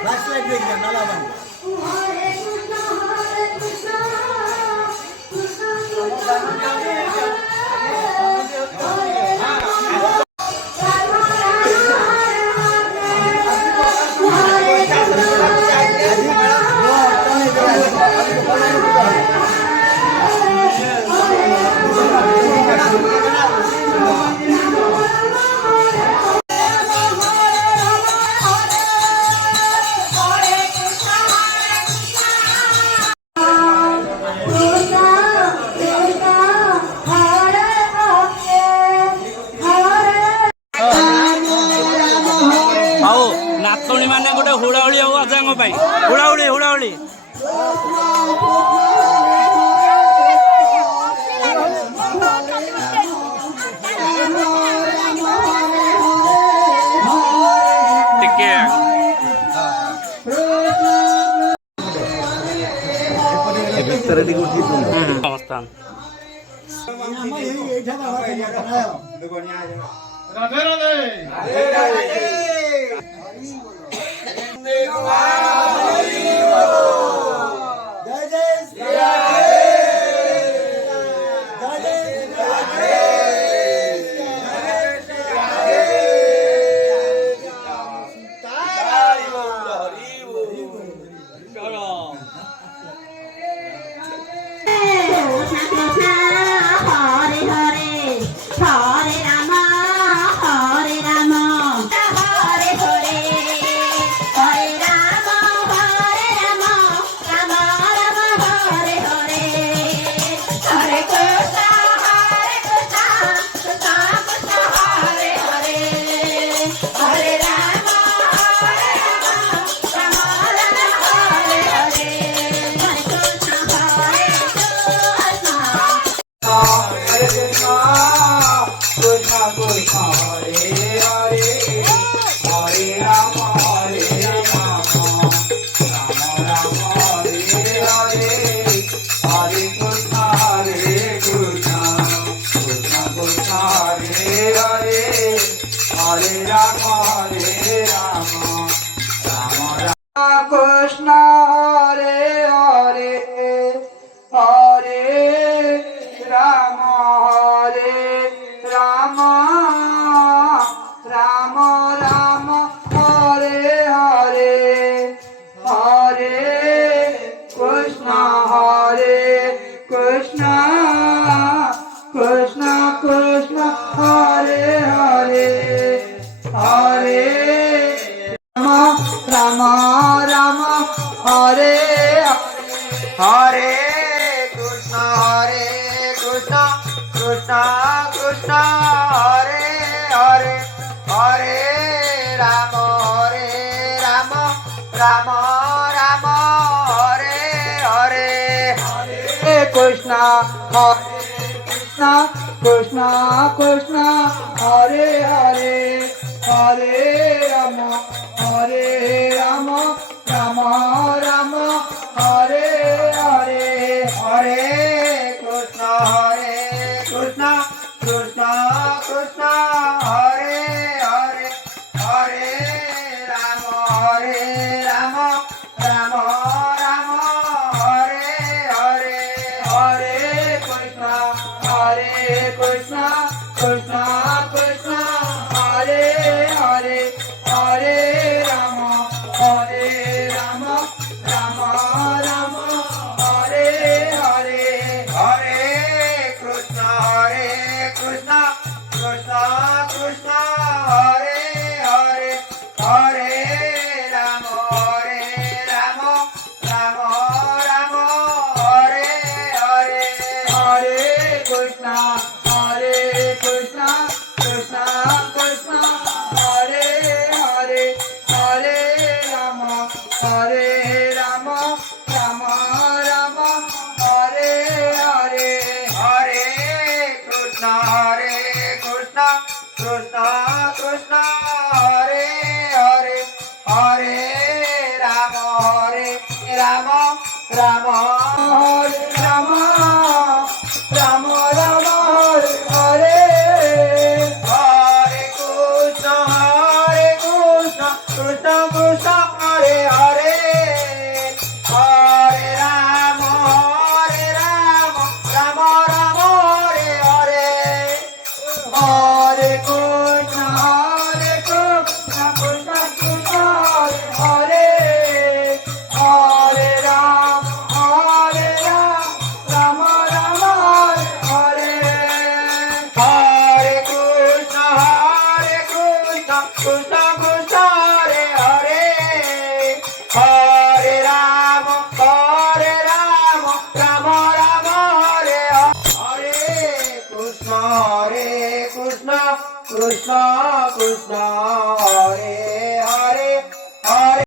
Flashlight नातुणी मैंने गोटे हुड़ाहुड़ी हूँ अजांग हुड़ाहुड़ी हुड़ाहुड़ी अवस्थान Radhe Radhe Krishna Hare Hare Hare Rama Hare Rama Rama Rama Hare Hare Hare Krishna Hare Krishna Krishna Krishna Hare Hare Hare Rama Rama Hare Hare Krishna Krishna Krishna Krishna Hare Hare Hare Rama Rama Rama Rama Hare Hare Hare Krishna Krishna Krishna Krishna Hare Hare Hare Rama Rama Rama Rama Hare Hare Hare Krishna Krishna Krishna Krishna Hare Hare Hare Rama Rama Rama Rama Hare Hare Hare Krishna Krishna Krishna Krishna Hare Hare Hare Rama Rama Rama Rama Hare Hare Hare Krishna Krishna Krishna Krishna Hare Hare Hare Rama Rama Rama Rama Hare Hare Hare Krishna Krishna Krishna Krishna Hare Hare Hare Rama Rama Rama Rama Hare Hare Hare Krishna Krishna Krishna Krishna Hare Hare Hare Rama Rama Rama Hare Rama Rama Rama Hare Hare Krishna Krishna Krishna Hare Hare Hare Rama Rama Rama Krishna Krishna Hare Hare Hare Ram Ram Ram Hare Hare Krishna Krishna Krishna Krishna হরে